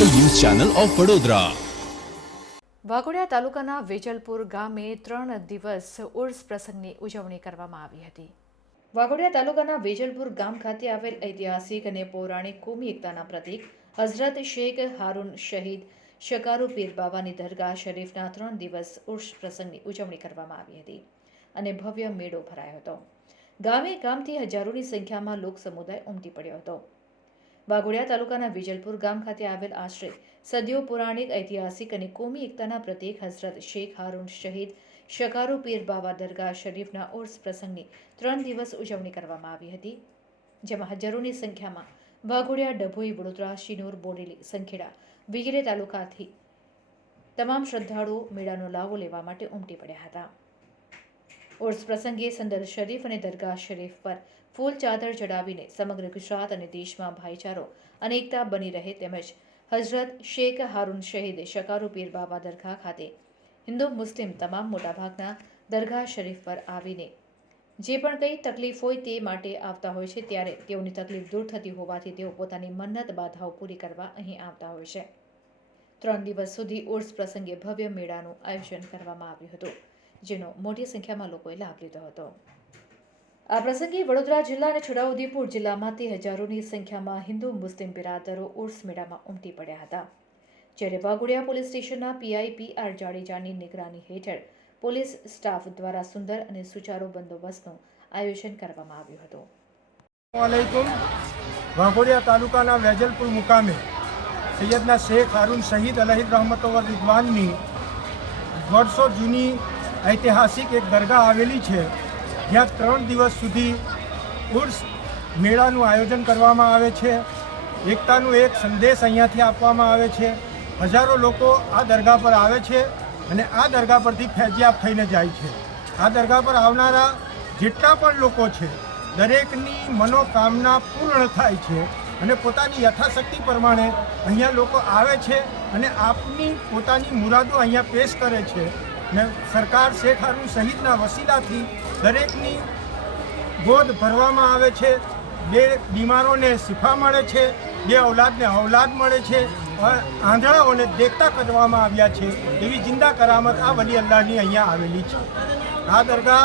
Channel of Vadodara. Waghodia તાલુકાના વેજલપુર ગામે ત્રણ દિવસ ઉર્સ પ્રસંગની ઉજવણી કરવામાં આવી હતી. વાઘોડિયા તાલુકાના વેજલપુર ગામ ખાતે આવેલ ઐતિહાસિક અને પૌરાણિક કોમી એકતાના પ્રતીક હઝરત શેખ હારૂન શહીદ શકારુ પીર બાબાની દરગાહ શરીફના ત્રણ દિવસ ઉર્સ પ્રસંગની ઉજવણી કરવામાં આવી હતી અને ભવ્ય મેળો ભરાયો હતો. ગામે ગામથી હજારોની સંખ્યામાં લોક સમુદાય ઉમટી પડ્યો હતો. વાઘોડિયા તાલુકાના વિજલપુર ગામ ખાતે આવેલ આશરે સદીઓ પૌરાણિક, ઐતિહાસિક અને કોમી એકતાના પ્રતીક હઝરત શેખ હારૂન શહીદ શકારુ પીર બાબા દરગાહ શરીફના ઉર્સ પ્રસંગની ત્રણ દિવસ ઉજવણી કરવામાં આવી હતી, જેમાં હજારોની સંખ્યામાં વાઘોડિયા, ડભોઈ, વડોદરા, શિનોર, બોડેલી સંખેડા વગેરે તાલુકાથી તમામ શ્રદ્ધાળુઓ મેળાનો લાવો લેવા માટે ઉમટી પડ્યા હતા. ઉર્સ પ્રસંગે સંદર શરીફ અને દરગાહ શરીફ પર ફૂલ ચાદર ચડાવીને સમગ્ર ગુજરાત અને દેશમાં ભાઈચારો અને એકતા બની રહે તેમજ હઝરત શેખ હારૂન શહીદે શકારુ પીર બાબા દરગાહ ખાતે હિન્દુ મુસ્લિમ તમામ મોટાભાગના દરગાહ શરીફ પર આવીને જે પણ કંઈ તકલીફ હોય તે માટે આવતા હોય છે, ત્યારે તેઓની તકલીફ દૂર થતી હોવાથી તેઓ પોતાની મન્નત બાધાઓ પૂરી કરવા અહીં આવતા હોય છે. ત્રણ દિવસ સુધી ઉર્સ પ્રસંગે ભવ્ય મેળાનું આયોજન કરવામાં આવ્યું હતું. જેનો મોટી સંખ્યામાં લોકોએ લાભ લીધો હતો. આ પ્રસંગે વડોદરા જિલ્લા અને છોટાઉદેપુર જિલ્લામાંથી હજારોની સંખ્યામાં હિન્દુ, મુસ્લિમ બિરાદરો ઉર્સ મેળામાં ઉમટી પડ્યા હતા. જ્યારે વાઘોડિયા પોલીસ સ્ટેશનના પીઆઈ પી આર જાડેજાની નિગરાની હેઠળ પોલીસ સ્ટાફ દ્વારા સુંદર અને સુચારુ બંદોબસ્તનું આયોજન કરવામાં આવ્યું હતું. વાલેકુમ વાઘોડિયા તાલુકાના વેજલપુર મુકામે સૈયદના શેખ હારૂન શહીદ અલહિદ રહમતો વિદ્વાનની વર્ષો જૂની ઐતિહાસિક એક દરગાહ આવેલી છે, જ્યાં ત્રણ દિવસ સુધી ઉર્સ મેળાનું આયોજન કરવામાં આવે છે. એકતાનું એક સંદેશ અહીંયાથી આપવામાં આવે છે. હજારો લોકો આ દરગાહ પર આવે છે અને આ દરગાહ પરથી ફેજિયાબ થઈને જાય છે. આ દરગાહ પર આવનારા જેટલા પણ લોકો છે, દરેકની મનોકામના પૂર્ણ થાય છે અને પોતાની યથાશક્તિ પ્રમાણે અહીંયા લોકો આવે છે અને આપની પોતાની મુરાદો અહીંયા પેશ કરે છે. ને સરકાર શેખ હારૂન સહિતના વસીલાથી દરેકની ગોદ ભરવામાં આવે છે. બે બીમારોને શિફા મળે છે, બે ઔલાદને ઔલાદ મળે છે. આંધળાઓને દેખતા કરવામાં આવ્યા છે એવી જિંદા કરામત આ વલી અલ્લાહની અહીંયા આવેલી છે. આ દરગાહ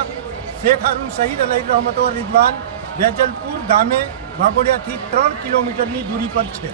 શેખ હારૂન શહીદ અલહી રહમતો રિજવાન વેજલપુર ગામે વાઘોડિયાથી ત્રણ કિલોમીટરની દૂરી પર છે.